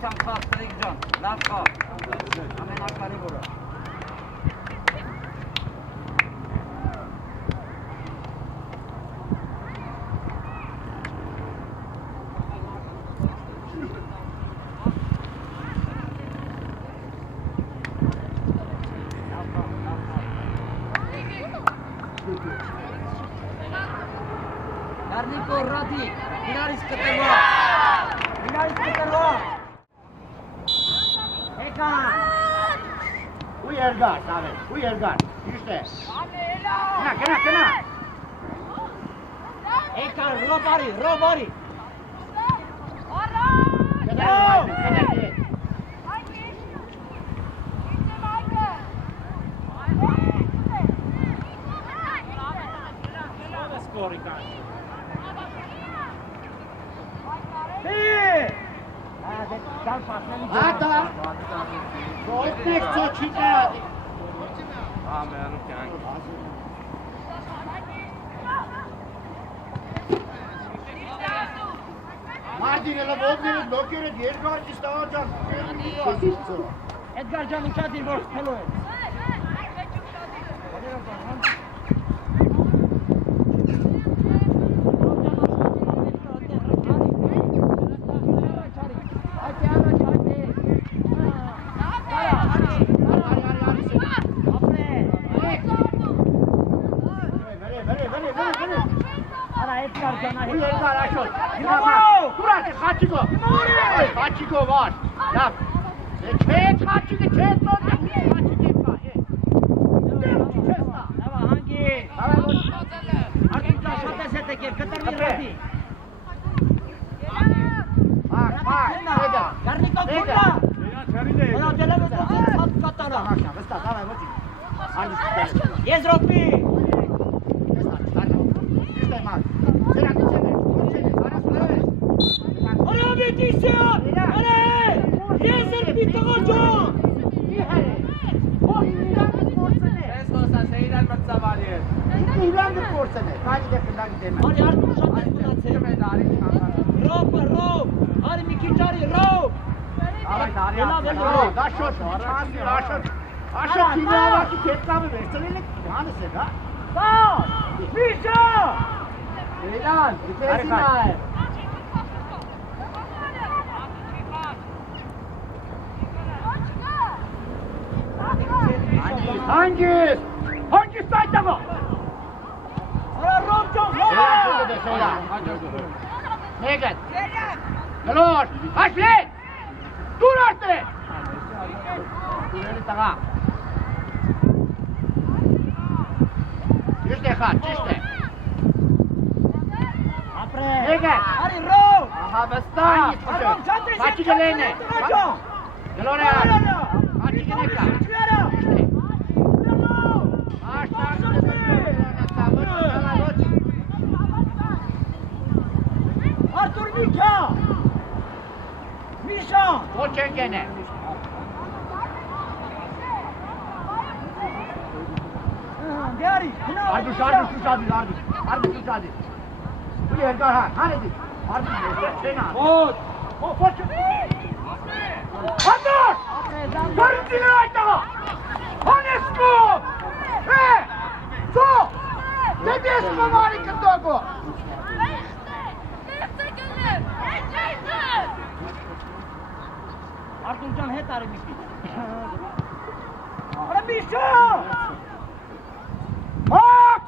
Ջան, խաղ, Սերիկ ջան, լավ խաղ։ Ամենակարևորը։ Նիկո ռադի, իրարից կտրվա։ Իրարից կտրվա։ Եկան։ Ու երգար, Սավետ, ու երգար, իշտ է։ Կնա։ Եկան, ռոբարի։ Ata! Voltek co čitati! Amen, kanka. Mardin'e vodnili blokirati, Edgar ti stava già Edgar Can uçadır boş pelo et. Хачико var. Yap. Çet Hachiko, çet lan. Hachiko. Ava hangi? Artık şata sete gel. Katar bir rati. Bak. Nega. Garniko kurla. Ona delave to sat katara. Basta, давай, вот. Yes, Ropi. İşte bak. Sen Ana betişe. Ana. Yeser bir togojo. Seyirler Matsavaliye. İhlandır korsene. Kali yakından gidemez. Hadi artık şata Rob. Hadi mikitari Rob. Aşağı kimyadaki ketlamı versene. Hanısı da? Sağ. Misha. Eylan. Harika. Hangi sayda bu? Ara Rob çok Ne gel? Helal. Kaç lan? Dur artık. Dureli sana. İşte kaç, işte. Ne gel? Hadi Rob. Aha basta. Kaç gelene? Gel oraya. Kaç gelene? Artur Misha. O çengene. Gari. Ardu şu şadi. Bu yerde ha. Hani dedi? Ardu sena. Ot. Koç. Ardu! Görüntüleri aytağa. Hanesku! So! Ne diyorsun baba harikında bu? Artur Can het arımıştı. Ara Misha. Bak!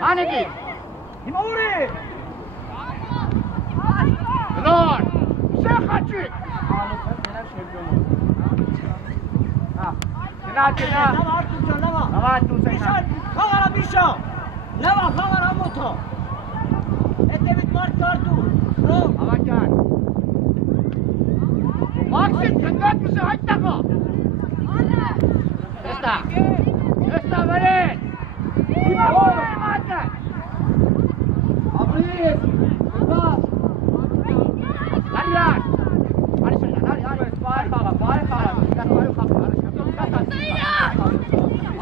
Hani dedi? Imori. Lord! Sen kaçı? Kena. Lava Artur Can lava. Lava Artur Can. Misha. Kagara Misha. Lava kagara moto. Etevit Mart Artur. Rob. Avacar. Maxim kangat mısın? Hadi takı. Esta verin. Kime oğlum anne? Abris. Kızlar. Hadi ya. Hadi söyle. Hadi. Bağır kala. Gel bağır kala.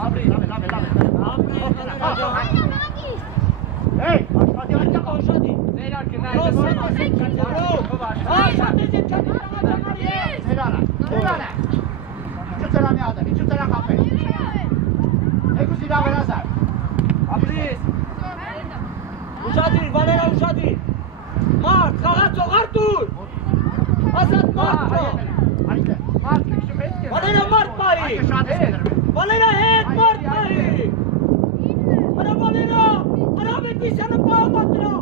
Abris. Hey. Hadi konuşalım. Ուշադիր, Վալերա ուշադիր։ Մարդ, խաղացող Արտուր։ Ասած մարդ կա։ Վալերա մարդ պայի։ Վալերա հետ մարդ պայի։ Արա Վալերա, արա Մետիսյանը պահ մատրա։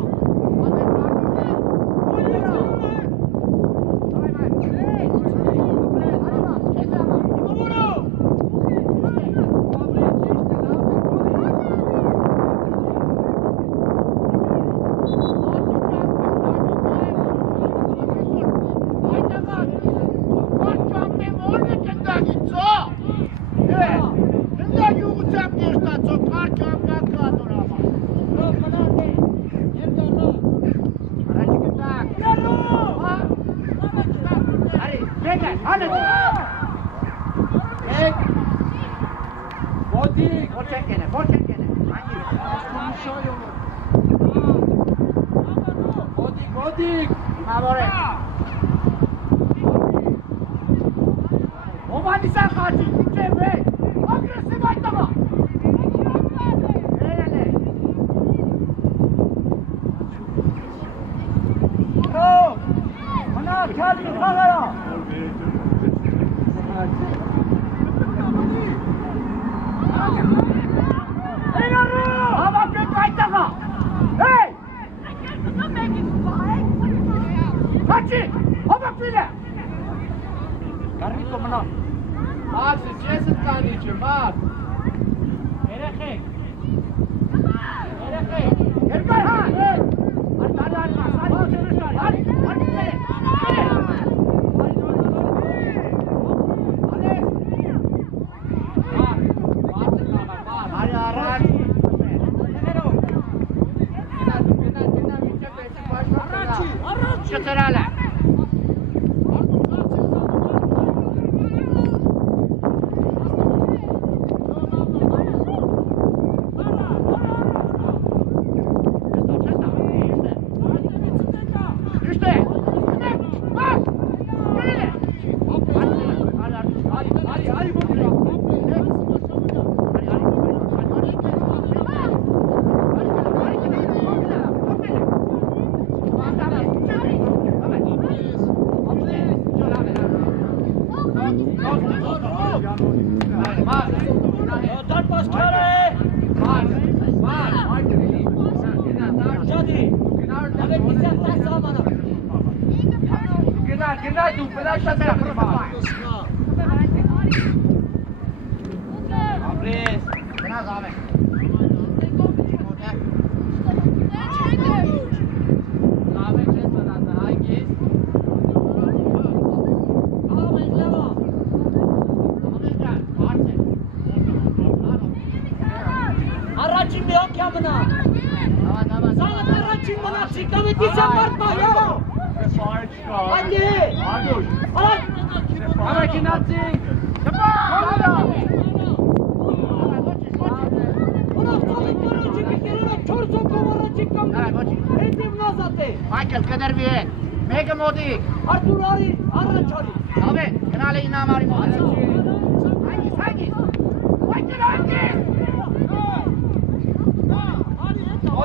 Michael, կդրվի են, մեկը մոտիկ, Արտուր արի, առաջ արի։ լավ է, գնալ է ինամարի մոտ։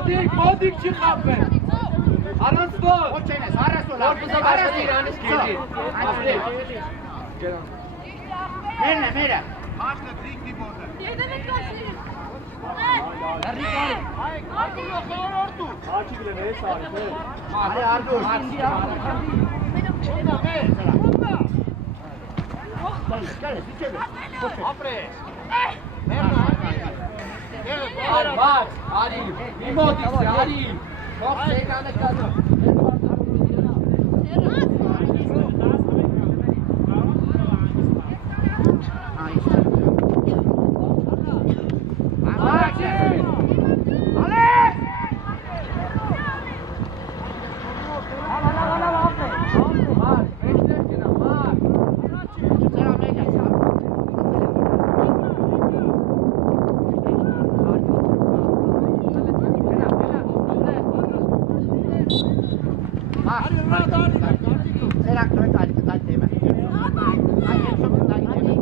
Հանգիս, Մոտիկ չի խապեն։ Առանց դոր։ Ոչ չեն ես, հարասու լավ։ Մերն է, մերը։ Արի, մի մոտիկ է, արի։ Ողջ եկանը կատը։ Սերանք նույն տալի թեմը։ Այդ երջում տալի թեմը։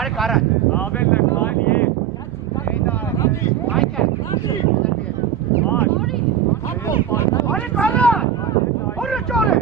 Արեք առաջ։ Ավել է քայլի է։ Այդը։ Արեք առաջ։ Որը ճորը։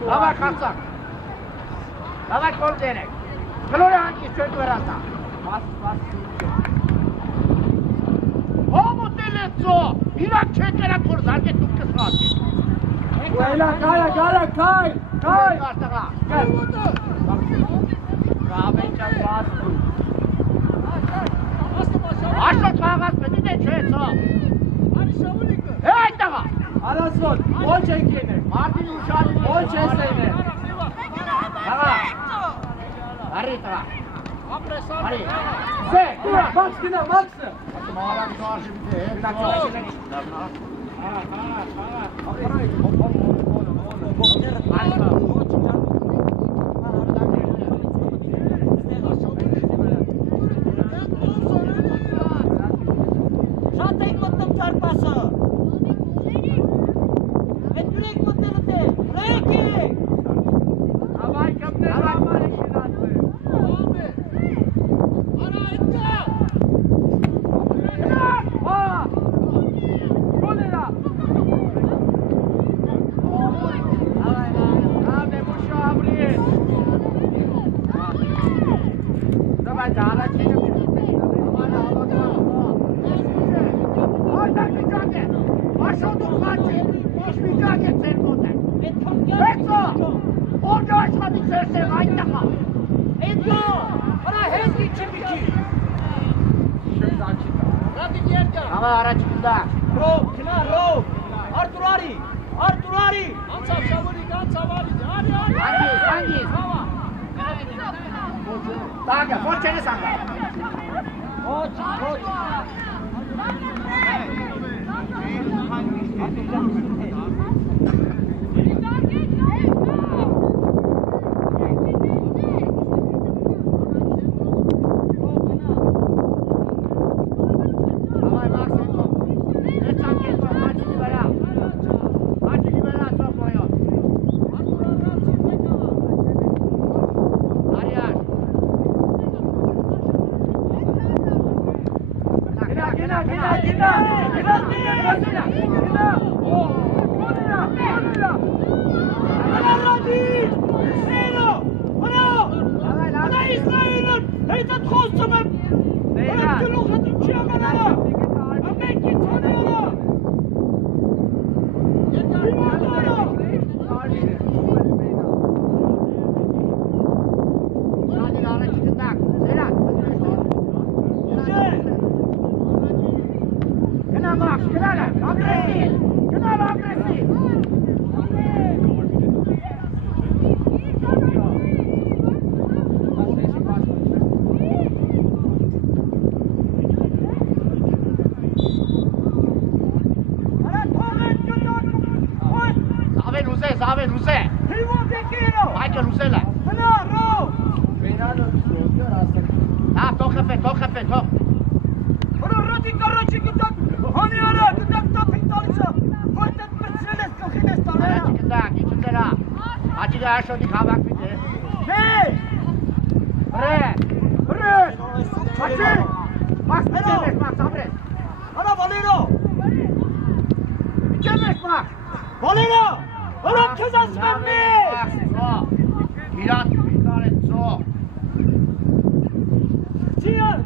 Давай, Хасан! Давай, кол денег! Глория, Анки, что это вырата? Кому ты лицо? Ирак чекера курзанке тупке схватки. Гала, Кай! Кай! Рабенчан басу. Ашо кагаз бедine çeto. Hey daga. Arason, o çekini. Martin uşağı. O çesene. Daga. Ari daga. Ari. Ve, baskına, baksı. Mağara bir karşı bir de. Bir dakika. Ama araç bunda. Rov, Çınar, Rov. Artur Ari. Artur Ari. Hangi? Sanga, forçeli sanga. Koç. Max, knallen, agressiv! Knall aggressiv! Zave, Luze! Michael, Luzela! Na, toch even. Acıda her şey kavak bitti. Bre! Açın! Max, bitirmek Max, sabret! Ana Valero! Bitirmek Max! Valero! Ana kazasın mı? Max, so! Mirat, so! Cihan!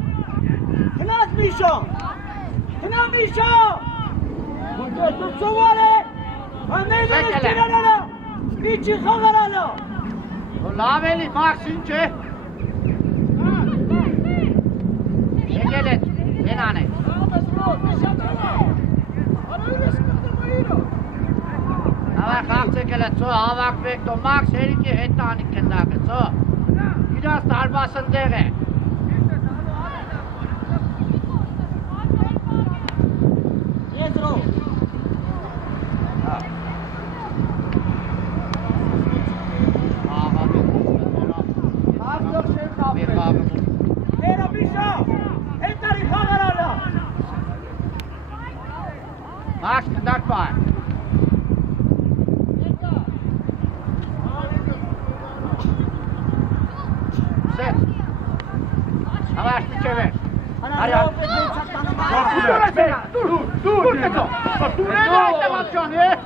Knas Misha! Bunun suvare! Anneyle kiralana! Niçin kagarana? Laveli Max, ince! Egelet, benane! Avak aksekelet, so, avak bekto, Max, her iki hetanik kendake, so! Biraz darbasın dere! Pietro! Era Misha! Etari kagarana! Max, kendak var! Set! Avaş bir çevir! Hadi hadi! Dur Keto! Dur ne ayta bakıyorsun he?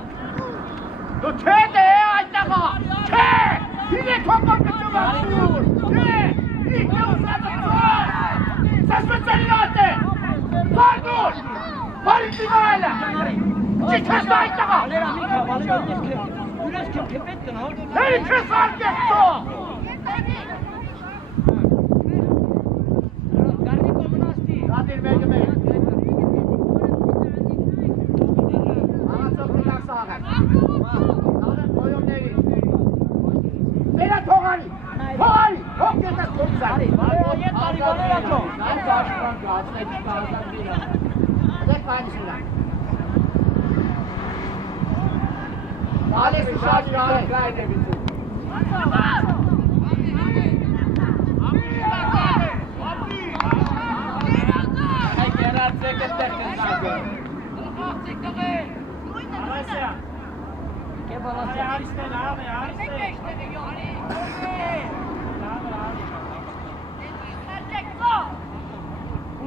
Dur çe de ayta bak! Çe! Yine toplam kaçıyorsun! Çe! İlk yavuzlarda dur! Ses mi senin ayta? Dur! Var ihtimalle! Çıkış da ayta bak! Seni kes fark etti! Kadir Bey'ime! Bana çok güzel sağlar! Sağlar koyun neyi? Bela Togani! Togani! Çok güzel komiser! Ben karşıdan kalsın, ekip kalsın değil. Hedef aynısıyla. Salih Suşaç Salih.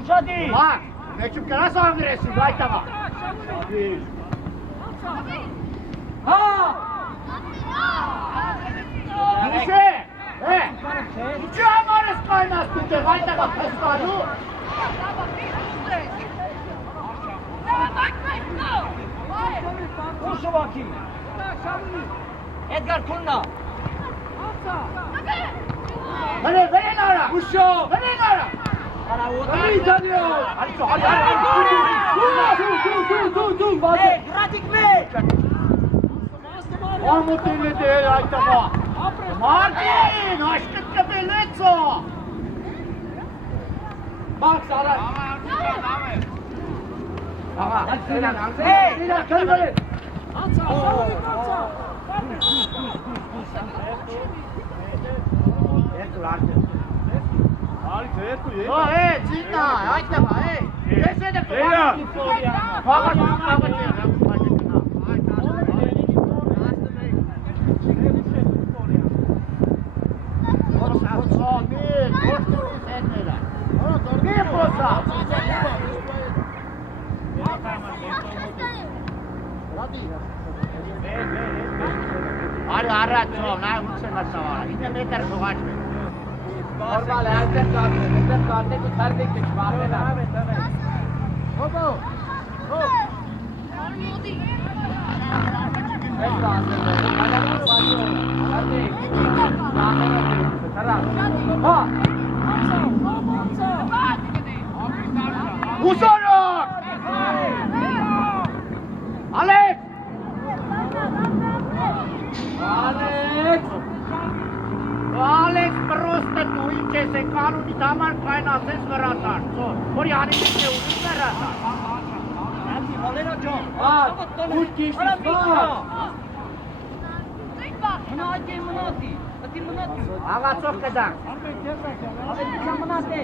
Uçadi! Bak! Meçhul nasıl agresif? Ayta bak! Ha! Gülüşe! İki amares kaynaz bitti. Ayta bak! Pestadu! Koşu bakayım. Edgar Kulna. Hadi verin ara! Uşo! Verin ara! Hadi İtalya. Hadi! Dur. Hey, Gradik Bey. Mahmut ile değil Ayta bak! Martin! Aşkıt kapelletso! Bak Sara! Aha! Hey! Sinan kalbeli! Oh, hey, Cina! Ayta bak, hey! Kese de kıvak! Kıvak! Hadi arratso, ne uçsana savar. İnce meter sokaç mı? Normal, elbet kartı kurtardık ki çuvalde da. Hobo. Uzarak! Դամար կայնացես վրատար, որ յանի մեկ է ուղի վրատար։ Վալերա ջան, Ուր կիշտիս մնա այդ է մնացի, այդ է մնացի։ Աղացով կդանք։ Այդ է մնացի։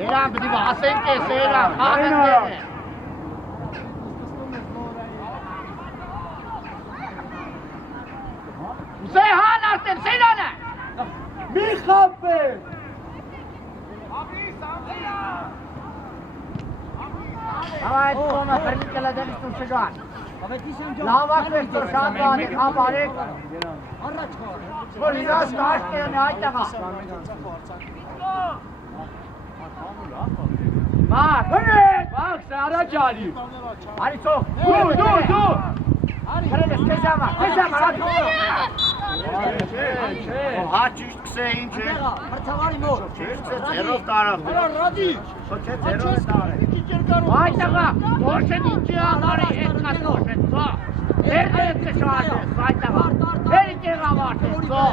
Սերան բդի ասենք է, սերան, խաղեն է։ Սեհան արդեն, սերան է։ Մի խապեր Այդ կոմը պրնիկ է լդենից տուն շժան։ Ավետիսյան ջան։ Լավակ ես ծոր շատ բանեք, համարեք։ Առաջ խոր։ Որ իրաս կաշտ է ունի այդ տղա։ Մար, հնեք։ Վաղս առաջ արի Արի ծող։ Դու Հրել ես, քեզ համար, արի ծող։ Հա ճիշտ կսե ինչ է։ Մրցավարի մոտ։ Ճիշտ կսե ձերով տարավ։ Հրա ռադի։ Չէ ձերով տարավ։ Այդ տղա, ոչեն ինչի ամարի հետ կաս ոչեն, ծո։ Հերդ է կը շարդես, այդ տղա։ Հերդ է գավարդես, ծո։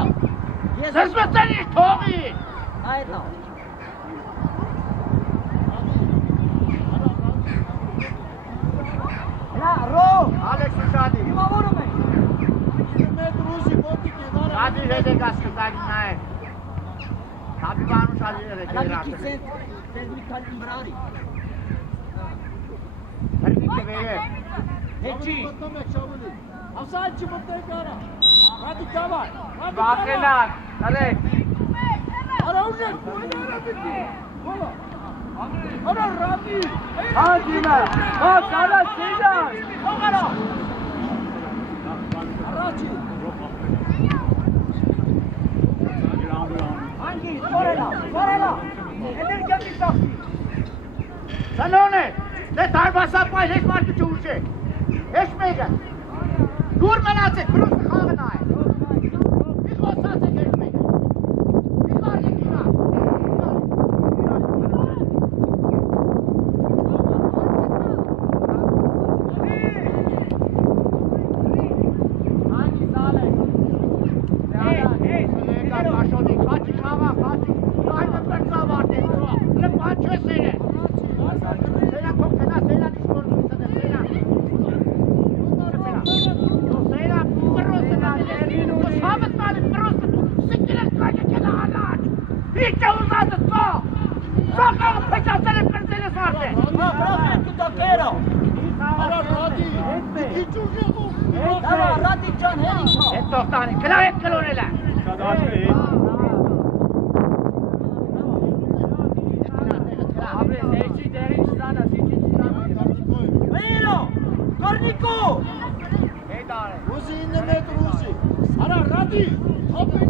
Սրսմեցեն ինչ թողի։ Այդ նա։ Հրա, ռո։ Ալեքսի շադի։ Հիմավորում ենք։ Շադի հետ է կաս կտագի նայ։ Շադի բանու շադի հետ է Հրա կերատ։ մի քիչ տերմի քալին վրարի։ Հրմիկ է վեր է։ Հեչի։ Ասա չի մտեք արա Ռադի կավար Բախենան, նալեք։ Արա ուժեք ուժերը պիտի Արա Ռադի Հաջիմը, հաց արա սիրան։ Հողարա։ Առաջի Անգի, սորելա։ Էներգիա մի տախի։ Սանոն է, դե տարբասապայ հեչ մարդու չուշ է։ Հեչ մեկը։ Դուր մնացեք, բրուսը խաղը նայ։ Մի խոսած եք հեչ մեկը։ Մի խարդեք իրա։ Անգի սալեք։ Լեկա կաշոնիկ, խաչի խաղա, խաչի։ Այդ պրծավ արդեն, լը պանչոս էր է։ Սերան թող կնա, սերան ինչ գործում սնը, սերան։ Սերան, պրոսը նալերին ու համըտ նալի պրոսը, սիկիրել կաջը կենա ալաչ։ Իչ է ուզածը ծո։ Սակաղը պեչասել է պրծել ես արդեն։ Բրախեք կտա կերա։ Արա Ռադի Քիչ ուժեղում Դավա ռադի ջան հերիք։ Հետ տողտանի, կլա հետ կլոնել է։ Ապրես էջի դերին շտանա սիջի շտանա Վեյրո, կորնիկո։ Հետ արե։ Ռուսի 9 մետր ռուսի Արա Ռադի ապեք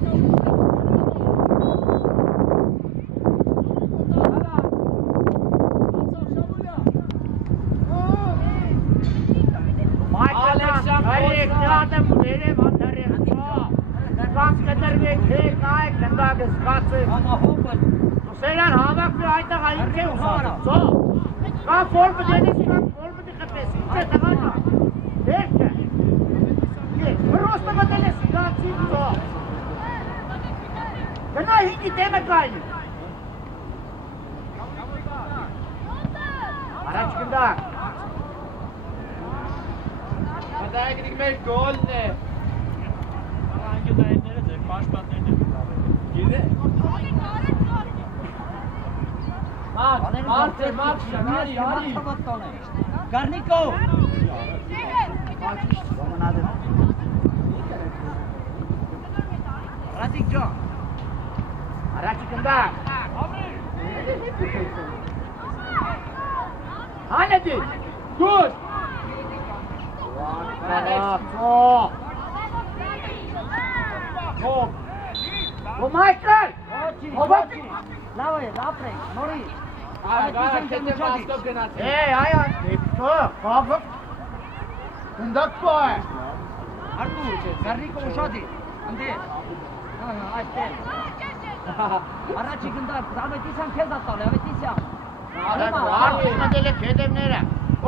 Մայքալան, հայրեք, նյատը մուդերև հանդարեղ ծո։ Նկանց կտրվեք, հեք, նայք, ննդագը զգացեք։ Համահոպն։ Սերան հավակ մի այդտեղ այնք է ուզարը, ծո։ Կա ֆորմը դենիս, կա ֆորմը դի խպես, ինչ է տղաճա։ Հերք է։ Բրոստը մտել ես, գացին ծո։ Գնա հինգի տեմը կայնի։ Առաջ գնդակ։ Մտայգրիկ մեր գոլն է Անգի դայները ձեր պաշպատներն է Գիդե Մարդ շանարի արի Գարնիկո։ Ռադիկ ջան։ Առաջ գնդակ։ Հանեդի։ Գուր Ո մայքրել։ Հոբոքի։ Լավ է, ապրեք, նորի։ Այ, խաղը ընդակ պա է։ Արտուր, Գարնիկո ուշադի։ Ընդե։ Այդտեղ։ Առաջի գնդակ, ավետիսյան քեզ ատալ, ավետիսյան։ Արդի մտել է քեդեմները։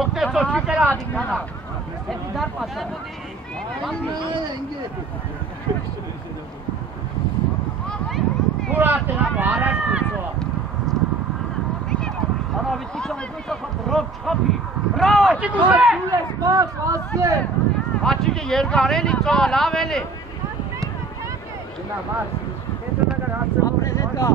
Օգտեսո չի կրա ադիքնանա։ Հետի դար պասա։ արտենա բարաշ կուսո։ Արավետիսան այդ ուսախա բրով չխապի։ Հաչիկ ուզե։ Մաս, ասել։ Հաչիկը երկար էլի ծո, լավ էլի։ Գնա մաս։ Կենտրոնական հարցը Ապրես հետ կա։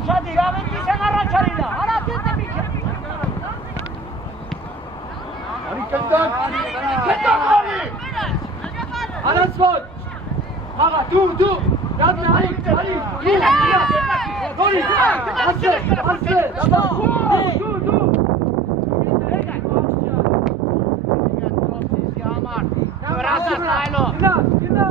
Ուշադիր, ավետիսան առաջարիլա, հարատետ է միքե։ Արի կնդակ, կնդակ արի։ Անացվոտ։ Հաղա, դու։ Դատն արի։ Գորի, ասել։ Դու։ Վրասած նայլո։ Գնա։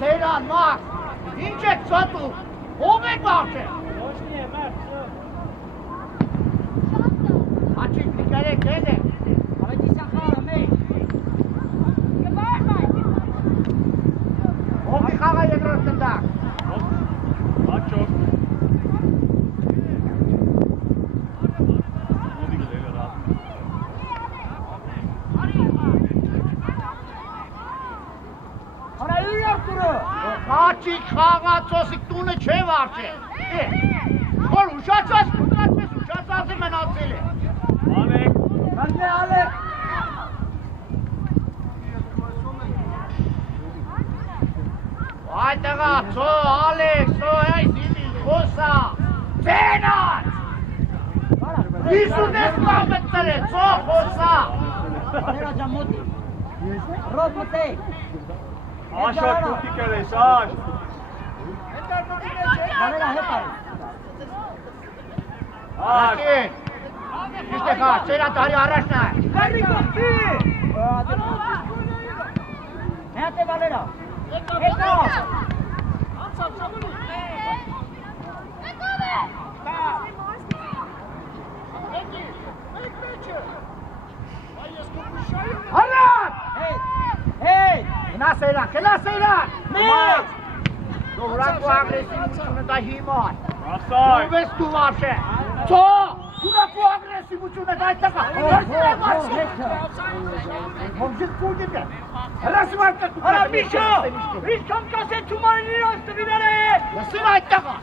Ceylan, Max, ince çatı, Homet vardı. Açık dikkat et, dedi. Ավետիսան խաղը մեկ։ Homet kağa yedirirsinde. Açık խաղացոսիկ տունը չէ վարչե։ Որ ուշացած կուտրած մեզ ուշացածը մնացել է։ Ալեք։ Այդտեղա, ծո, Ալեք, ծո, այս իմի, խոսա, տենած։ Իսուտ ես կամեցել է, ծո, խոսա։ Աներա ջան մոտի։ Ռոտ մտեք։ Աշակ տուտիկ էլ ես, աշ։ Աներա հետ արի։ Աշին, իշտ է խա, չերա տարի առաջն է։ Կարի կողքի։ Հետ է Վալերա։ Հետո։ Հարատ! Հետ։ Կնա սեյրան։ Մեկ։ Դուրակ ու ագրեսիվությունը դա հիմար։ Ասայ։ Ով ես դու վարշե։ Ծո, դուրակ ու ագրեսիվությունը դա այդտեղա։ Ով ես կուդիք է։ Հրասի վարկը դու։ Արա միշո։ Միշոմ կասե թումանին իրոց տվիներ է։ Լսին այդտեղա։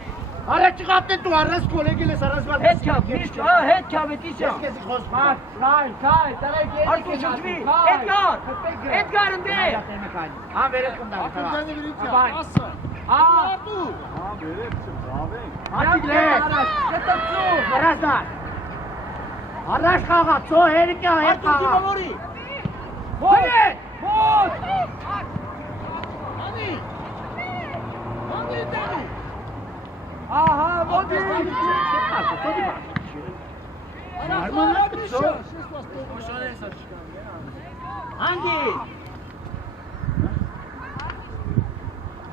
Արա չղապտեն դու առես կոլեգիլ ես առես վարկը։ Հետ քավ, միշո, հետ քավ էտիսա։ Ես կեզի խոսմա։ Քայ, տարեք Արկու շուտվի։ Էդգար ընդե։ Համ վերես կնդակ։ Հատիկ լետ։ Հրասնար։ Առաջ խաղա, ծո հերիկյա հետ խաղա։ Մորի։ Հորի։ Ոտ։ Ահա, ոտի։ Անգի։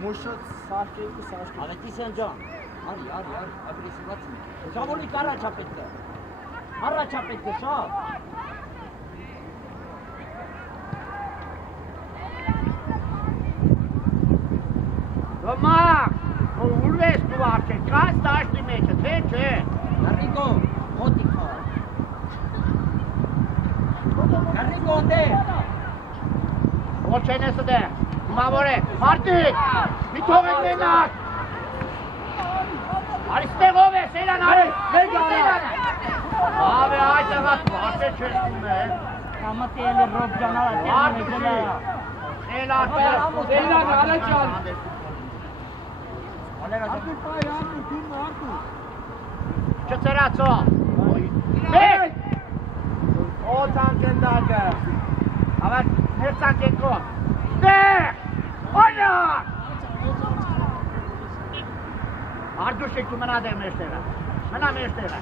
Մոշոտ սաշկեի սաշկե։ Ավետիսյան ջան, արի, ագրեսիվացի։ Շավոլի կարաչա պետք է։ Առաջա պետք է, շավ։ չէ։ Garrigo, մոտիկա։ Garrigo դե։ Ոչ չեն ես դե։ Հիմավոր է։ Մարտիկ, մի թողեք մենակ։ Արի ստեղով է, Սեյրան արի։ Ավե այդ աղատ բաշե չես ում է։ Համատել է ռոբ ջանալա, տեղն է Սեյրան ալա ջան։ Չծրացո։ Մեկ։ Օտան կնդակը։ Ավար ներսան կենքո։ Տեղ։ Օնյակ։ Արդուշ եք ու մնա դեղ մեր տեղը։ Մնա մեր տեղը։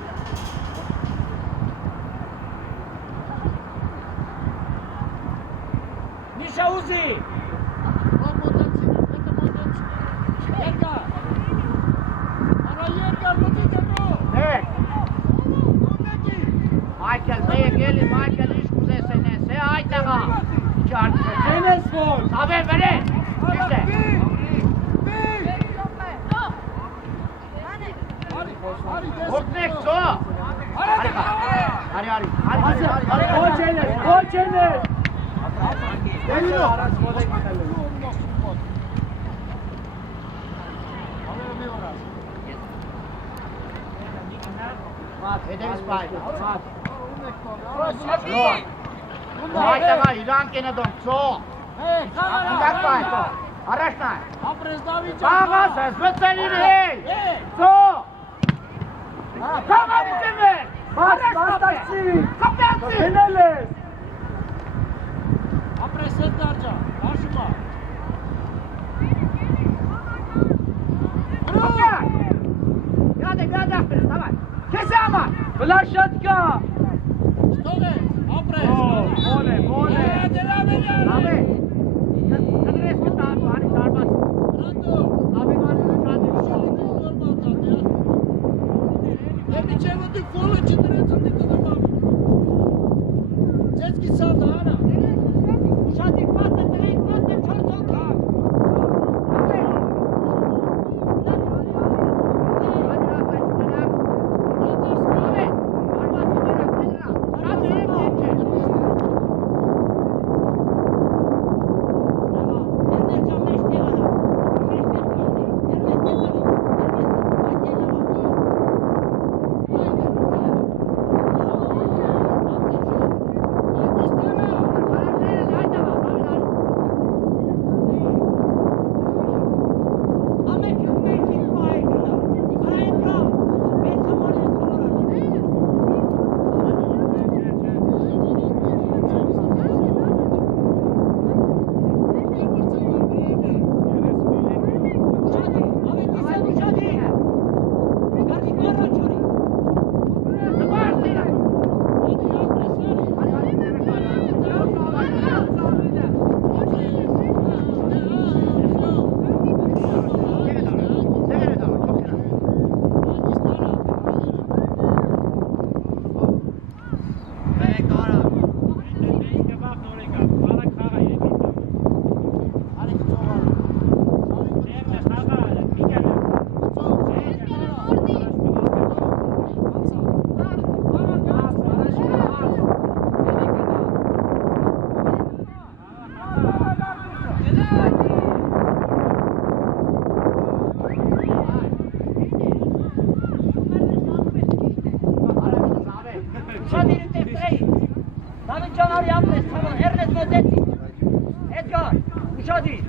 Միշա ուզի։ Michael, մեկ էլի, Michael ինչ կուզես ենես, է այդ աղա։ Ինչ արդուշ է։ Ենես որ։ Աբե վրե, ճիշտ է։ Որտնեք ծո։ Արի։ Ոչ ենես։ Դելինո։ Հետևից պայ։ Այդ աղա իրանք են դոն ծո։ Իրանք պայ։ Առաջ նայ։ Աղաս ես վծենին հեյ։ Ծո։ Կաղավիտ եմ էր։ Բաստակցի։ Կապտացի։ Ենել ես։ Ապրեսետ դարջա, հաշումա։ Գադե ապրես, դավայ։ Քեզ համար։ Բլաշատկա։ Ստող է, ապրես։ Մոնե։ Աբե։ Կդրես կտարու, արի դարբաս։ Աբե մանու կադի շող։ Շատիկ պատը տրեք, պատը չորդոքա։ Շատիկ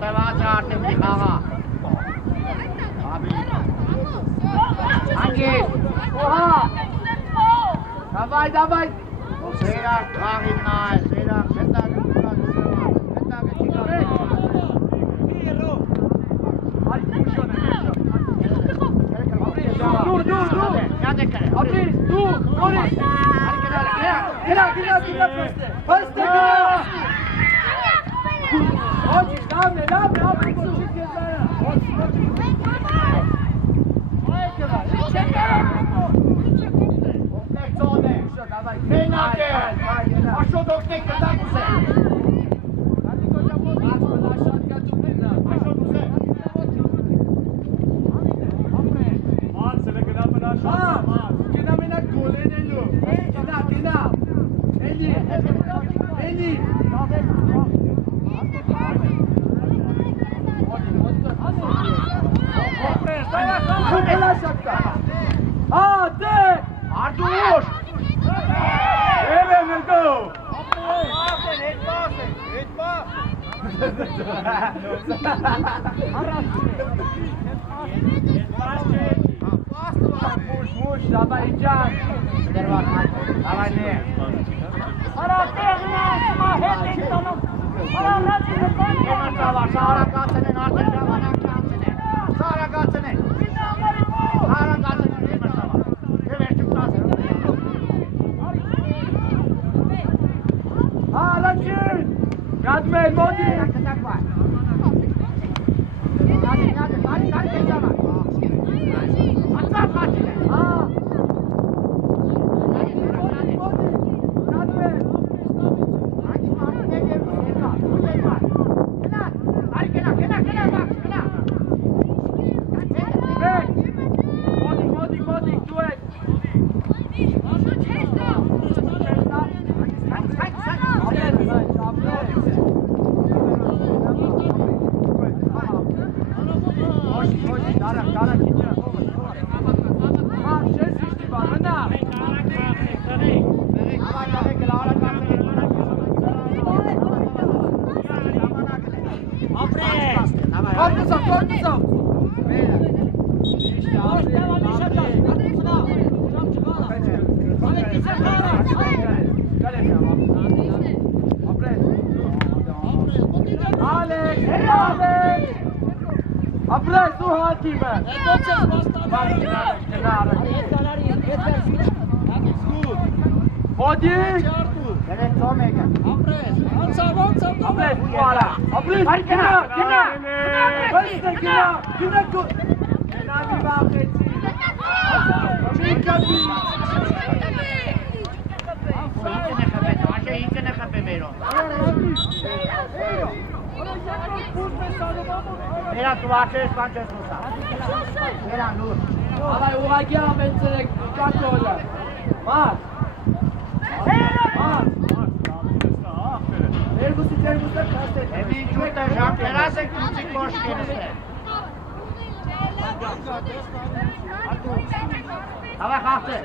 Տված Արտեմի խաղա։ Անգիր, օհա։ Դավայ։ Սերակ խաղին նայ, սերակ շետակ Era tu haces Sánchez Musa. Era luz. Avai uğraşa menselek kaçola. Bak. Ergusi kaçtı. Emin çuta jam terasek tuçi koş gelirse. Hava kalktı.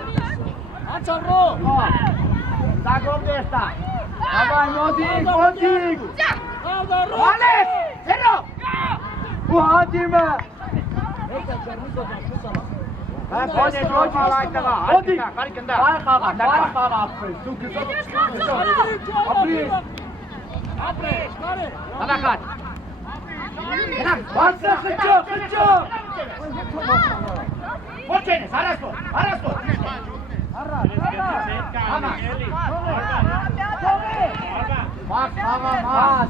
Açavro. Sagom desta. Avai Modik. Alex, Zero. Bu Hadime. Ben pode jogar lá então. Modik. Karikenda. Bay xağa. Su kızım. Apres. Hava kalk. Kenan. Varsa xıçı. Počene, Arasko. Ama. Bak, bak.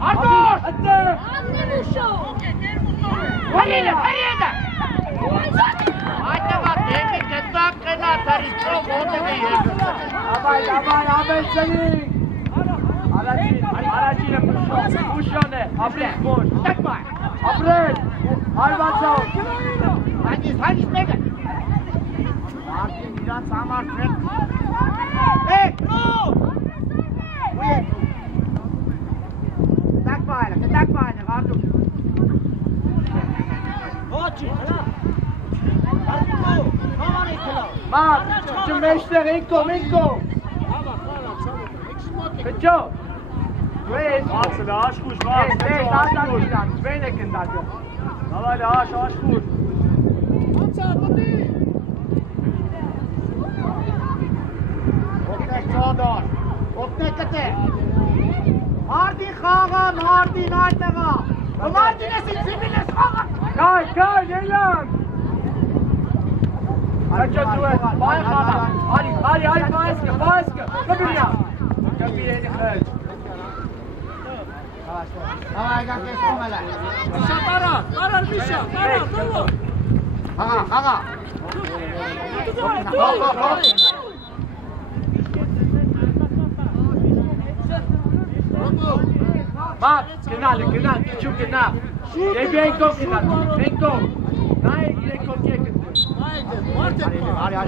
Artur! Valida! Haydi bak, demin kendi hakkına tarihçi oldu mu yiyorsun? Abay, senin. Aracıyla kuşane. Apres boş. Takma. Apres. Hayvan çal. Hadi şuraya gel. Martin biraz sağ Martin. Hey! Uye! Tak bağıyla, Artur. Bak, şu meşler Inko. Good job. Great. Axel, aşkuş, Hey, bak. hey, zaten ilan. Beni kindadı. Давай, aşkuş. Օգնեք ծադար, օգնեք կտե։ Մարդին խաղան, մարդին այդտեղա։ Մարդին ես ինձ զիմին ես խաղան։ Kay, Ceylan. Kaç atıyor? Bay Kala. Hadi, Baskı. Kapı ya. Kapı yeni kız. Davay, gel kes komele. Ara, Misha, dur. Haga. Bak, kenar, küçük kenar. Benko kenar. Benko. Hayır, Benko kenar. Hadi.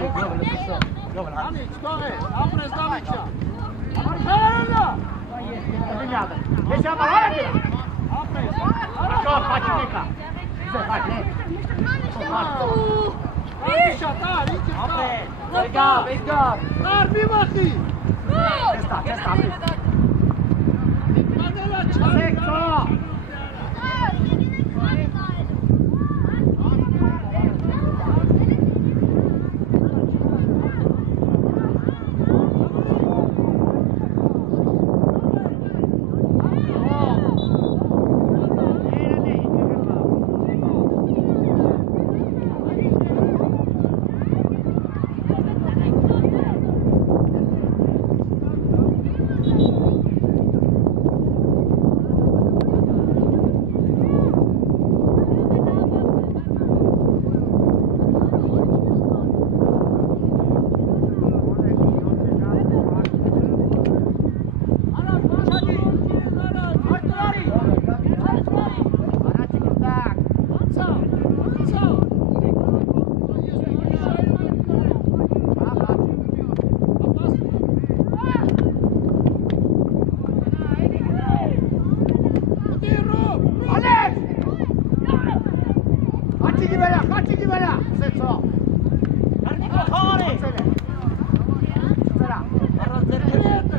Benko. Խաչի վրա, սեցո։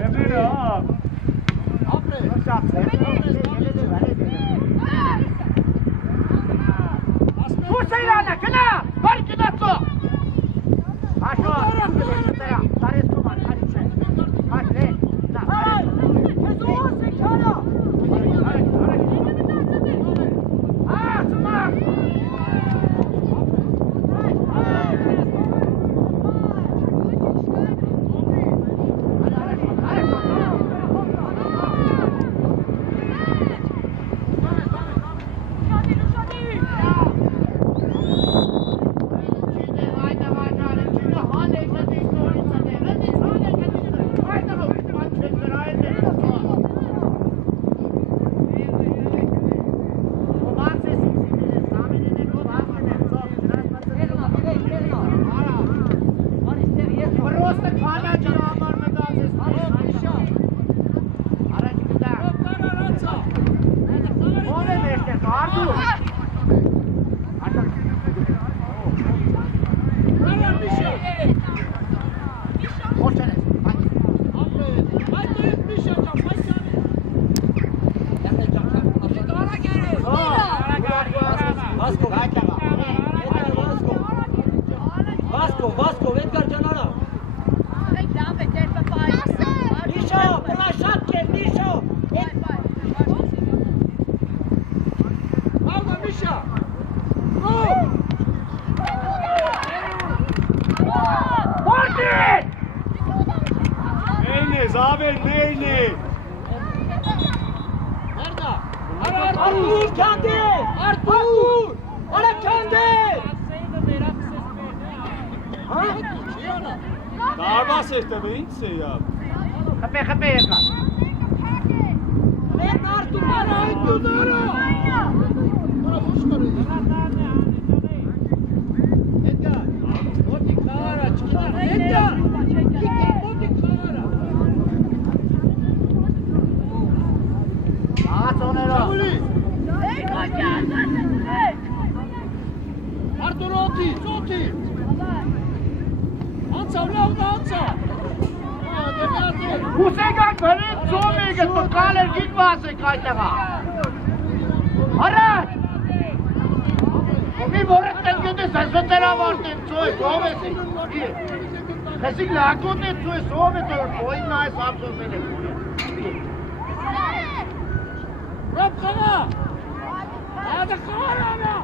Emre ha. Ուսեյրանը, գնա, բարի գնացո։ Աշո, տարես կոման, քարի չէ։ Քար լե, նա, ես ո՞ս է քարա։ Vasco, Edgar Canara. Misha, Prashadke, Misha. Alma, Misha. Martin! Neyli, Zabel neyli? Artur kendi. Artur. Ona kendi. Darba sehte beinse ya. Խփե եկան։ Ven Artur, ara. Edgar. Oti kara, Edgar. Oti kara. Աղացողներով։ Artur oti. Անցավ, լավ, անցավ։ Դեպի Ուսեգան բրին ծոմ եկետ, կալեր գիտ վասեք այդեղա։ Առաջ։ Մի որդ տենգյոդես, այսոտեր ավարդեն ծոյս, ով ես եք։ Հեսիկ լակոտ է ծոյս, ով է տորդ, ոյն այս ապսովել է։ Ռոբ խաղա։ Այդը խաղարանը։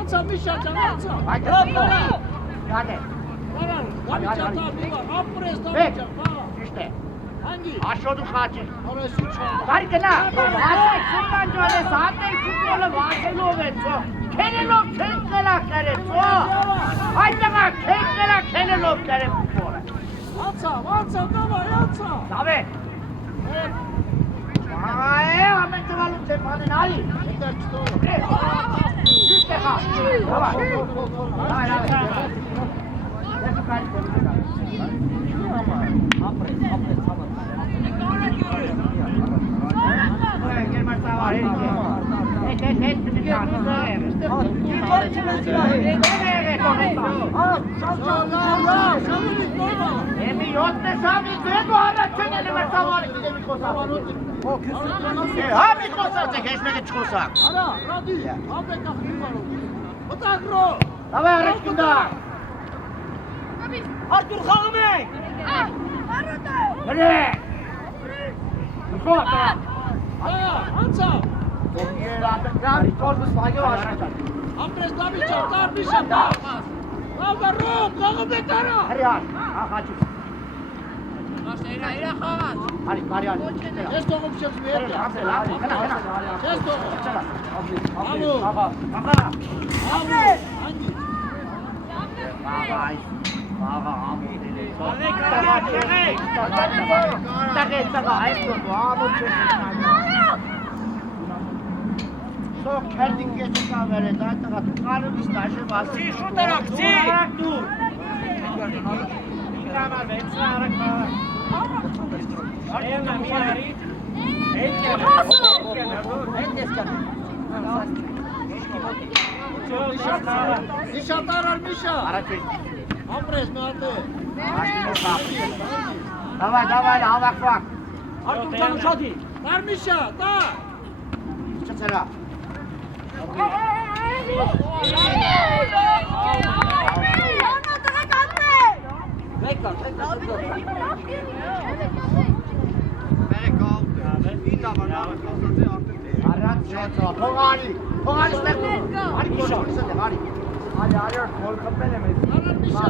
Անցա Միշա ջան, անցա։ Ռոբ խաղա։ Յադ է։ Գամի ճատար, դիվար, ապրես Բեք, դավի ջան, խաղա։ ճիշտ է։ Հանգի։ Աշոդու խաչի։ Արեսու չան։ Բարի գնա, ասեք սուրման ջան ես, հատեք ֆուտբոլը վազելով է ծո։ Քենելով չեն կելակ կերը ծո։ Այդտեղա քեն կելակ քենելով կերը ֆուտբոլը։ Անցա, դավայ, անցա։ Դավե։ Այ, ամեն տվալում չե պանեն ալի։ Ճիշտ է խա։ Համի խոսած եք, ես մեկը չխոսակ։ Արա, ռադի, ապեք ախնի մարով։ Մտակ ռո։ Դավե առաջ կնդա։ Արտուր խաղում ենք։ Հրե։ Նկոտա։ Այա, անցա։ Ապրես դավի ջան, տար Միշա, տար։ Լավա ռոբ, խաղում եք արա։ Հրեան, ախաչի։ Իրա խաղաց։ Արի, Մարիան։ Ես տողում չեմ հետ։ Ես տողում։ Ալո։ Աղա։ Ալո։ Հանգի։ Աղա, ամուր է։ Տագետագա, այսօր ամուր չէ։ Սոք քերդին կեցիկա վերը, դայտաղա, դու կարում իս տաշը վասի։ Շուտ արակ, ծի։ Արակ դուր։ Իրանար, վեցը արակ մարակ։ Արևնա, մի արի։ Միշա տարար Միշա։ Արակ ես։ Ապրես մատե։ Davay, havak bak. Արտուր ջան ուշադի։ Տար Միշա, տար։ Չծրա։ Բեկա։ Արած շոթո, փողարի ստեղ։ Արի քիշորս է, արի։ Արի, գոլ կպել եմ։ Տարար Միշա։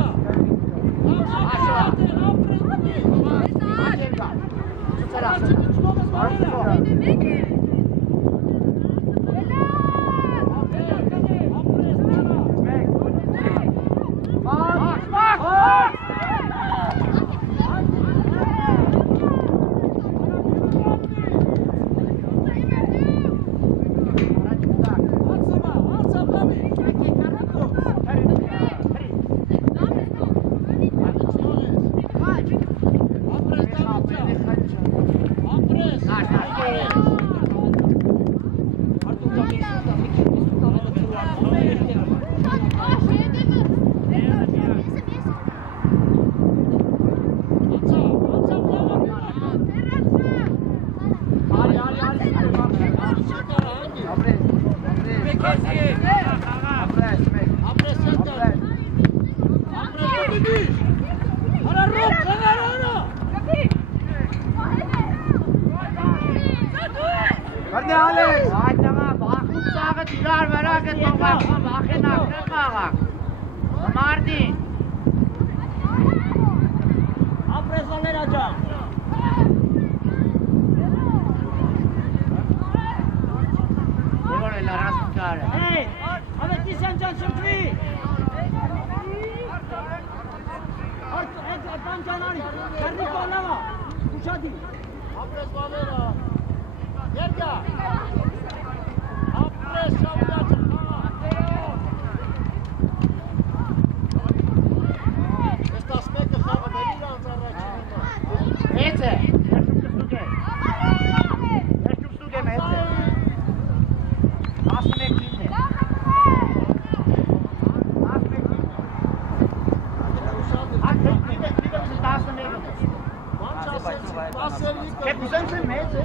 Che bisogna in mezzo,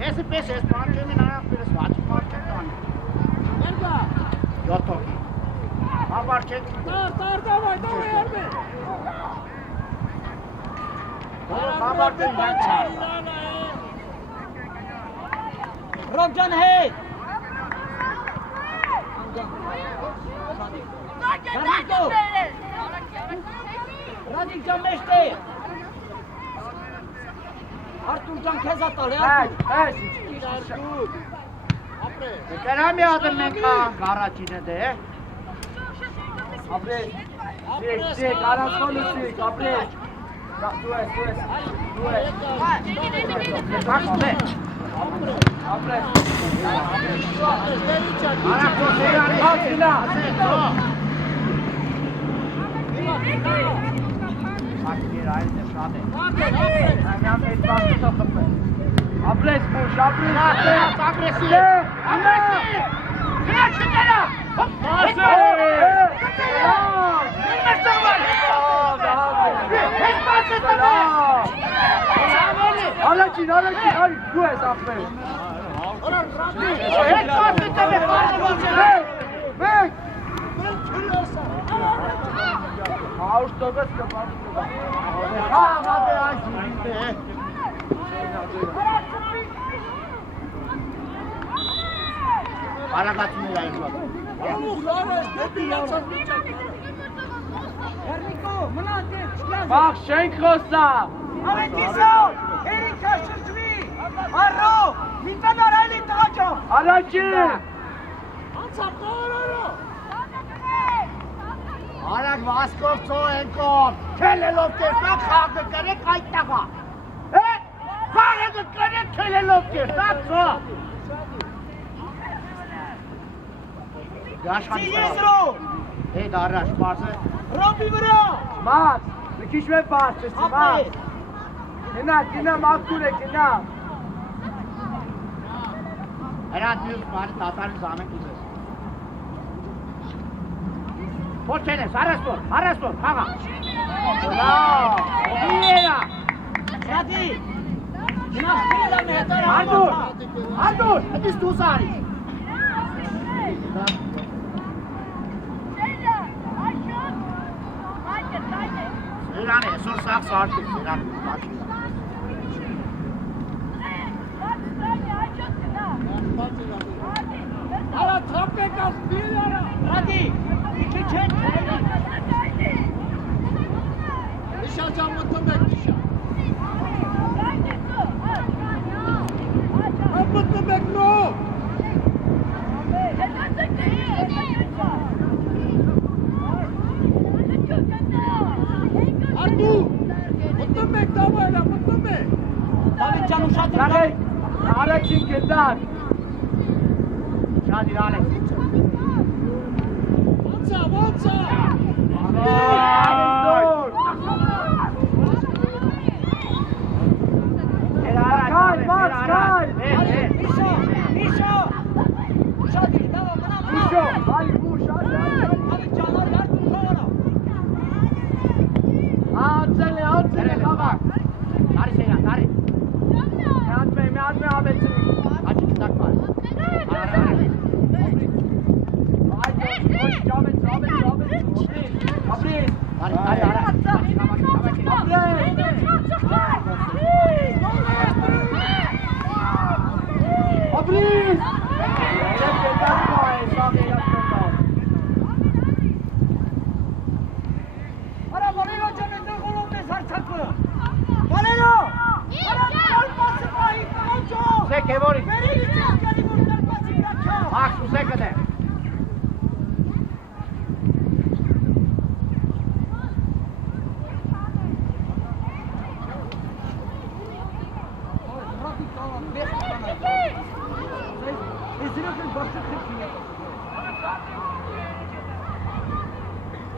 esse pessoas estão terminando pelas quatro portas. Já tô aqui. A parte. Vai, Herbe. A parte vai. Robjan hey. Radik Jameshte. Artur Jan քեզ ատալ է Artur։ Կերամ յադը մենք գարաչինը դե։ Ապրե։ Դե կարասոլուսի, ապրե։ Դու ես։ Ապրե։ Արա կոսեյանի հացիլա։ Ակիր այն է շատ է։ Ամյամ հետ բացը խփը։ Ապրես փուշ, ապրես։ Ագրեսիվ։ Քիչները։ Ալաչին, արի, դու ես ապրես։ Հետ բացը դե մեկ։ Աուստոբես կպատի։ Հաղադե անջիլի է։ Արագացին է այժմ։ Հերնիկո, մնաց է, չկյազ։ Բաղ շենք խոսա։ Ավետիսոն, հերինքա շրջվի, առո, միտան արայլի տղաճով։ Ալաչին։ Արագ վասկով ծո ենքով, թելելով կերտակ խաղը կրեք այդ տաղա։ Խաղը կրեք թելելով կերտակ ծո։ Սիեսրո, Հետ առաջ պարսը։ ռոպի վրա։ Մաց, մի քիչ մեր բաց չսի, մաց։ Գնա, մաքուր է, գնա։ Հրանտ մյուս բարի տատարի զամենք ուզես։ Որ չեն ես, հարասպոր, խաղա։ Լավ, իերա։ Սյատի, գնաս պիրելա մի հետար Անդուր, հետիս դուս արի։ Սերան է, սոր սաղ սարդիկ, սերան, մաչին։ Արա թապեք ասպիր արա։ Ռադի, իքի չեն թելի։ Նիշա ճամոտում եք նիշա։ Ամոտում եք նո։ Արտու, մոտում եք դավայլա, մոտում եք։ Դավիթ ճան ուշատր Նաղեք, արաչին կետար։ Շատ իրան է։ Ոնցա։ Նիշա։ Ուշատիր, դավա, մնա։ Ուշո, այլ ուշ, Դավիթ ճանար յար քողորա։ Ացել է, խաղա։ Տարի սերան, տարի։ Մի ատմե ավեցի։ Աչի կտակ պար։ Քևորի։ Ախ, ուսեկը դե։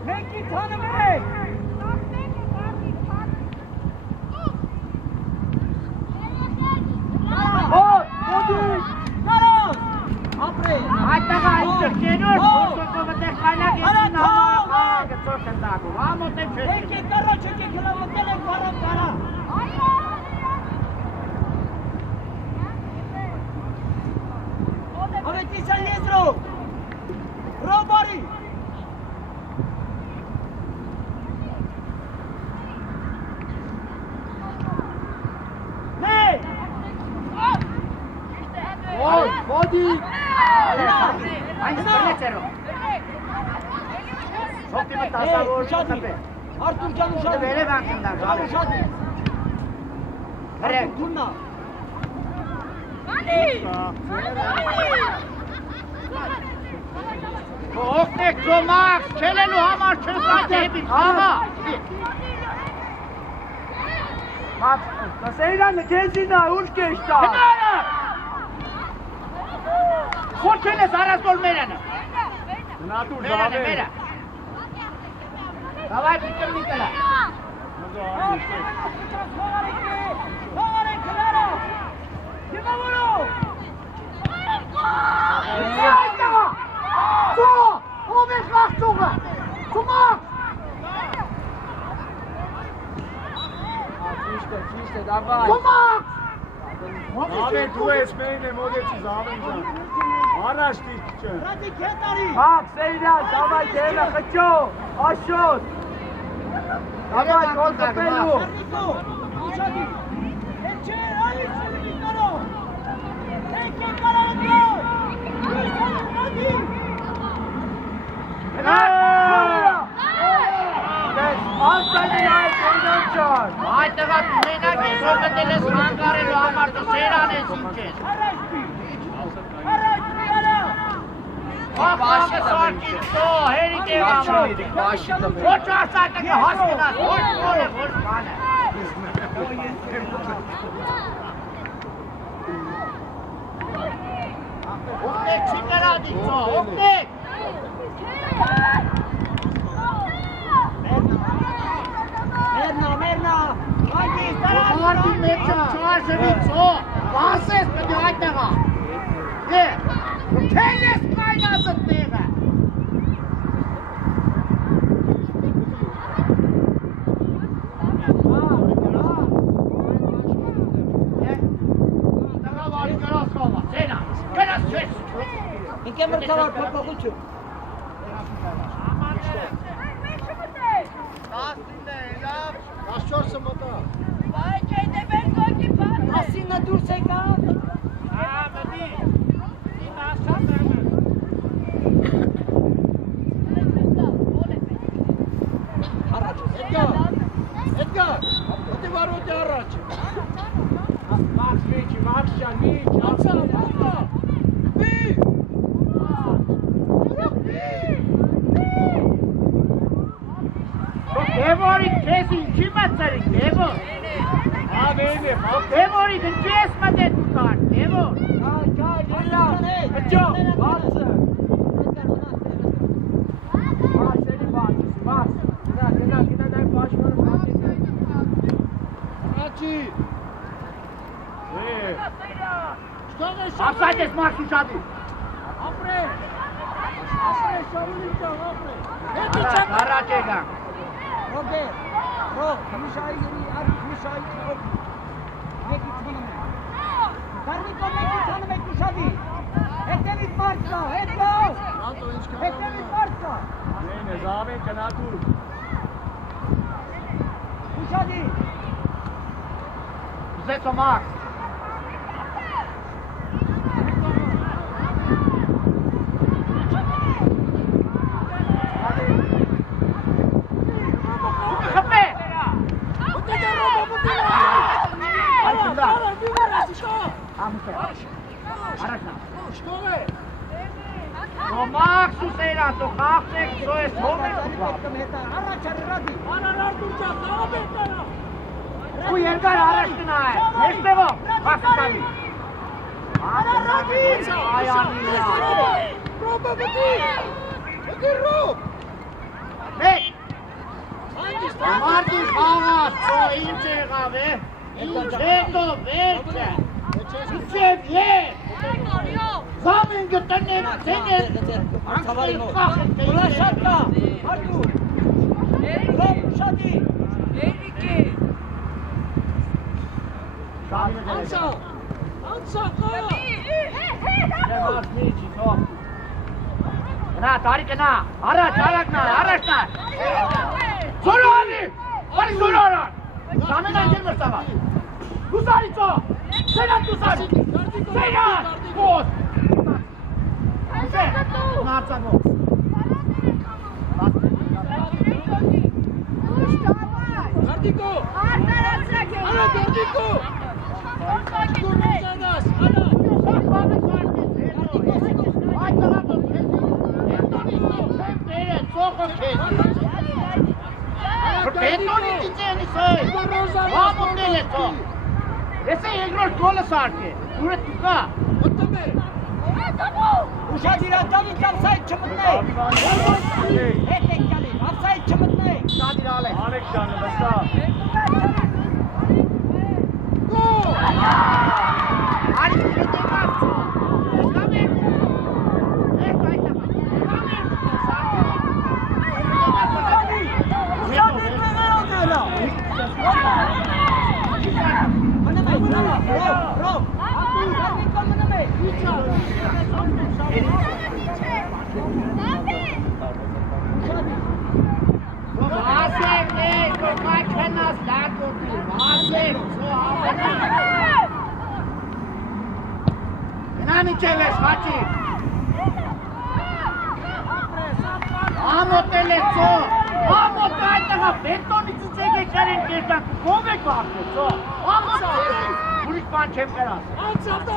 Մենք իթանում ենք։ Այդտեղ այդտեղ կերոր, որսոկով այդտեղ կայնակ ես նամա, Աշոտ են դագում, ամոտ են չես Եկեք առաջ, եկեք հլավոտել ենք վարավ կարա։ Ավետիսան լեզրով, ռոբարի։ Նեյ։ Ոյ, ոդի։ Այն սպրեցերով։ Շոպտի մտ ասավոր շոպտի։ Արտուր ջան ուշադի։ Վերև անկնդար, Ջան ուշադի։ Հրեք։ Դուննա։ Օգնեք ծոմախ, չելելու համար չես այդ հետից, համա։ Սեյրանը քեզինա ուշ կեշտա։ Հնարը։ Խոչել ես առասոր մերանը։ Նատուր Մերանը, մերը։ Դավայ պիտր նիկելա։ Խաղարեք հլարը։ Եղավորով։ Ծո, ով ես վաղծողը, ծոմախ։ Ճիշտ է, դավայ։ Ծոմախ։ Ավեն դու ես մեն է մոգեցիս ավեն ջան։ Առաջ դիրք չը։ Ռադիկ հետարի։ Հապ, Սեյրան, դավայ կելը խճո, աշոտ։ Դավայ կոնտպելու։ Ռադիկո, ուշադի։ Հետ չէ, այլ չլի կարո։ Եկեք կարանքո։ Ռադի։ Անցայնի այդ Սեյրան ջան։ Այդ տղա մենակ ես որ մտել ես հանգարելու համար դու սերան ես ինչ ես։ Առաջ արա։ Բաշը սարկին ծո, հերի տեղամա։ Ոչ արսակը հասկնաս, ոչ որը, ոչ բանը։ Օգնեք չի կրադի ծո, օգնեք։ Մերնա, այդի, Մարդի մեջը չարժվի ծո, վասես պտի այդ տեղա։ Թել ես կայնացըտ տեղը։ Տեղա վարի կրաս կալա, սենա, կրաս չես։ ինք է մրցավար փոփոխություն։ Ասինը դուրս եկա։ Առաջ։ Էդգար, ոտի վարոտի առաջ։ Մաքս մեջի, մաքս ջան, միջ, անցա։ Դևորի քեզ ինչի մտցրի, Դևոր։ Ավեն է, Դևորի դու ես մտել դու կար, Դևոր։ Հելա, հջո, բացը։ Բացերի բացը, բաց։ Գնա, դայ բաշվարը բացի։ Առաջի։ Ասած ես մարդու շատի։ Ապրե։ Ապրե, շարունի ջան, ապրե։ Հետի չեմ Առաջ եկան։ Ռոբե, ռոբ, միշայերի, միշայի ռոբ։ Մեկի թանում է։ Կարնիկո մեկի թանում եք ուշադի։ Հետևից մարդ կա, հետ կա։ Հետևից մարդ կա։ Նեն է, զավեն կնատուր։ Ուշադի։ Զեցո մաքս։ Մաքս ու սեյրան, թո խաղցեք, թո ես հոմ եք ուղղա։ Առաջ արի Ռադի։ Ու երկար առաջ տնա է, մեջտևով, խաղցկանի։ Այանի Մեկ, մարդի խաղաց, ինչ եղավ է, հետո վերջը, իչև ետ, զամին գտնեք, ծենեք, Մրցավարի մոտ։ Ուլա շատ կա, Արտուր։ Ուշադի։ Երիկի։ Անցա։ Անցա։ Գնա, տարի գնա, առաջ, արագնա, առաջնա։ Զորանի, բարի զորարան։ Սամեն այդել մրտավա։ Դուսարիցո, սենան դուսարի, սենան, ոտ։ Նարցանո։ Գարդիկո։ Արա գարդիկո։ Բետոնի դիցենի սայ, վամոտել է թո։ Ես է երկրորդ գոլը սարք է, ուրը տուկա։ Ուշադիր ատամի կամ սայդ չմտնեի։ Հետ եք կալի, ապսայդ չմտնեի։ Շադիր ալե։ Ալեք շանը, բստա։ Արի հետե մարդո։ Կամեր։ Հետ այդտամա։ Ուշադիր մեղել Մնում է, ռոբ, գարդիկո մնում է։ Մասեք նեյ, որ կայքենաս դակոտի, մասեք, գնա միջև ես, խաչի։ Ամոտել է ծո, ամոտ այդտեղա բետոնի ծիծեկ եկար են կերտան, կով է կաղթը ծո, ամոտել է, ուրիշ բան չեմ կրած,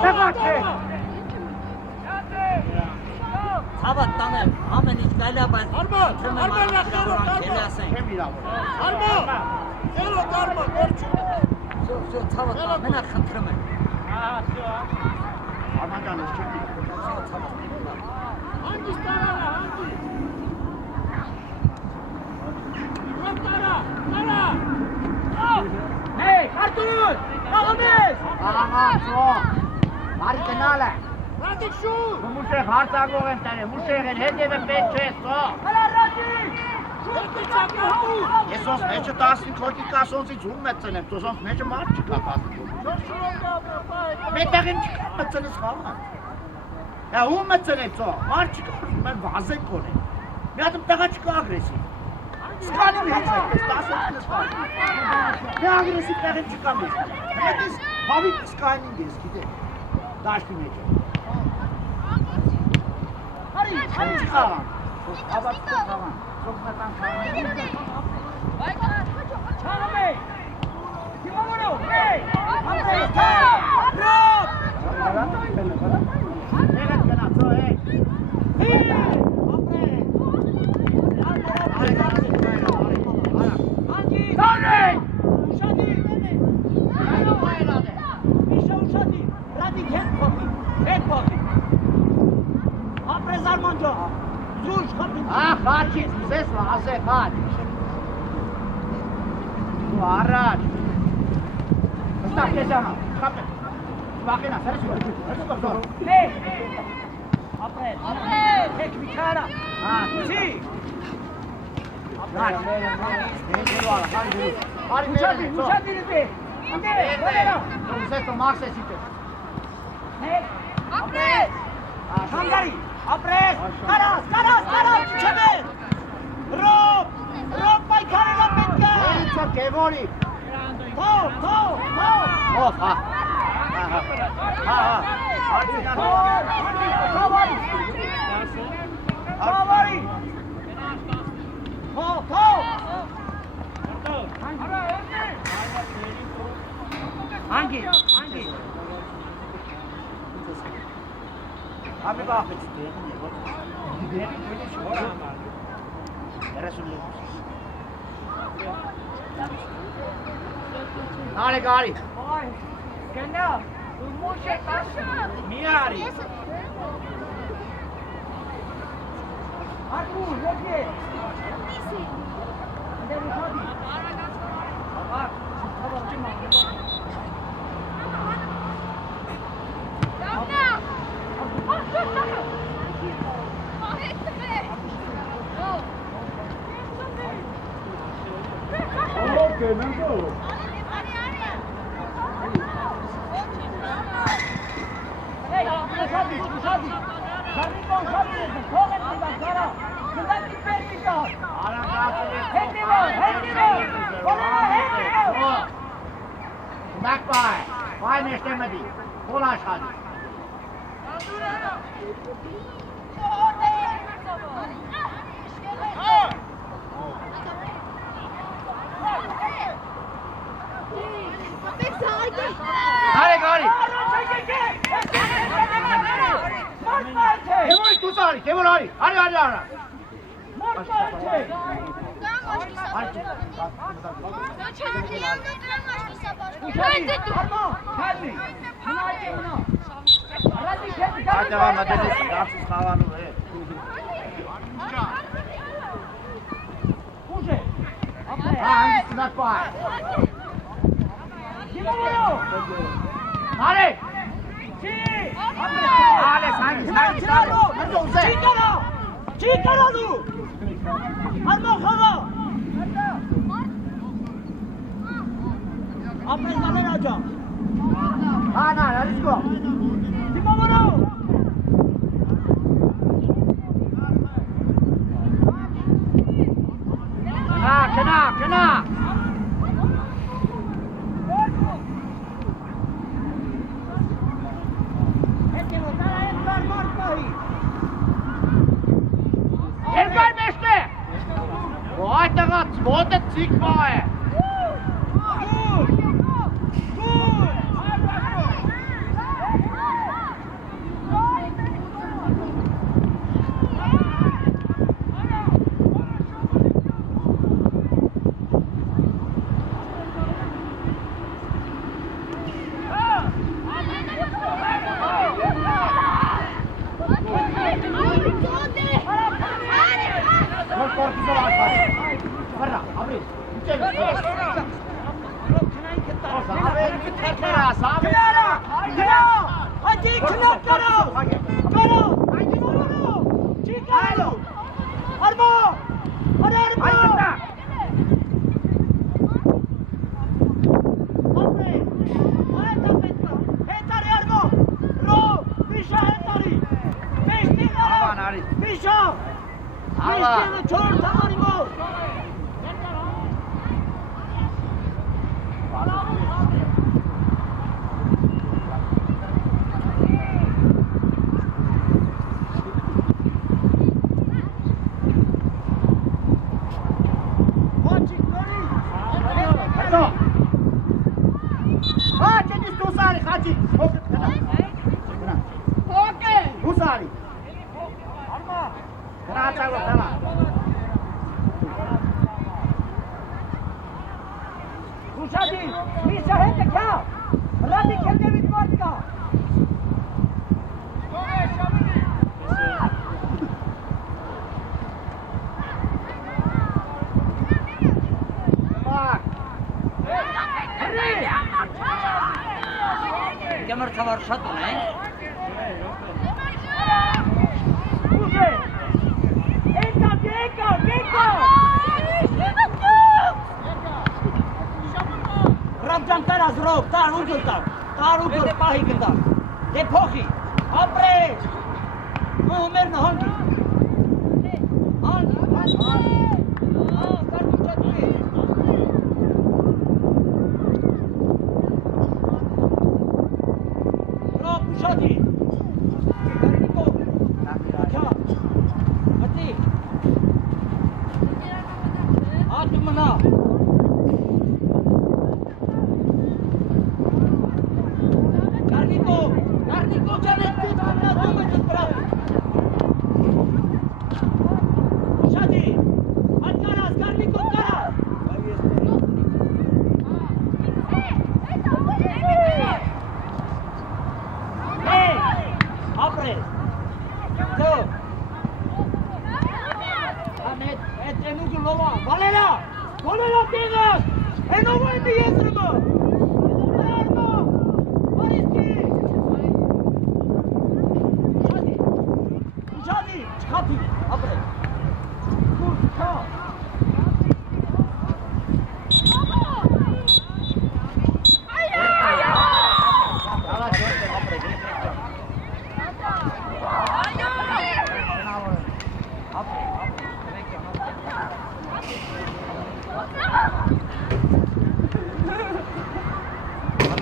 սեղա չէ։ Ցավատ տանել, ամեն ինչ գալի է, բայց Արման, քելի ասենք։ Չեմ իրավոր։ Արման, ելոտ Արման, վերջին։ Всё, ցավատ, մենակ խնդրում եմ։ Արման ջան, ես չեմ իրավոր։ Հանգիստ տարանա, հանգիստ։ Ռոբ տարա, տարա։ Հեյ, Արտուր, աղամես։ Աղա, ծո, բարի գնալ է։ Ռադիկ շուտ։ Մուշեղ հարցագող եմ տարել, մուշեղ են հետևը պետ չէ, ծո։ Հələ Ռադիկ։ Շուտ իծակի հատուր։ Ես ոնց մեջը 15 հոգի կասոնցից ում մեծնեմ, ծո ոնց մեջը մարդ չկա 15 Մետաղին չկա մեծնես խաղա։ Հա ում մեծնեմ ծո, մարդ չկա, մեն վազեն կոնեն։ Մի հատում տեղա չկա ագրեսիվ։ Սկանում հենց է, 10 խաղա։ Մի ագրեսիվ տեղին չկա մեզ։ Մետ ես հավիտ սկայնինգ ես, գիտե, դաշտի մեջը։ Հարի խաղան, ավատ խաղան, սոքնական խաղան։ Չանում է։ Դիմավորով, հեյ, ամպես, ռոբ։ Ներդ գնա, ծո, հեյ։ Հեյ, ամպես։ Դարեն! Ուշադիր։ Միշա ուշադիր, Ռադիկ հետ պոտի։ Ապրես Արման ջան, զույշ խապին։ Խաչից ուզես վազե, խաչ։ Դու առաջ։ Վստահ կեզ անա, խապ է։ Վախենա, սարես ու բրգուտ։ Հեյ, ապրես, հեկ միքարա, չի։ Խաչ, ներդելու ալա, խարի դելու։ Խարի Ուշադիր, ներդելու, ծո։ ուշադիր իպի։ Անդե, բոդերա։ Դու ուզես տո մաքսես իտե։ Հեյ, ապրես։ Շանգարի, ապրես, կարաս, չմեր։ Ռոբ, պայքարելա պետք է։ Էիցո, կևորի։ Թող։ Ով, հա։ Արդյունա։ Խավարի։ Թող։ Հանգի։ Abi bakıcı değil mi? Gidelim böyle şu var ama. Neresi bu? Nale gari. Ay, Gena, du musst jetzt Miari. Artur, yok ye. Hadi hadi. Bak, tamam çıkma. Go! Vay meşlemedi. Kol aşağı. Hadi gari. Kemal tu sari, Kemal hari. Hari. Hadi devam edelim. Rahatsız kalanı. Hadi sınak var. Hadi. Hadi sanki. Hadi olsa. Çıkar onu. Arma kava. Apre zanen aja. Let's go. Timamoro. Kena. Elgar meşte. Vay tagat, vote çık vay.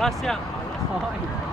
Արասյան։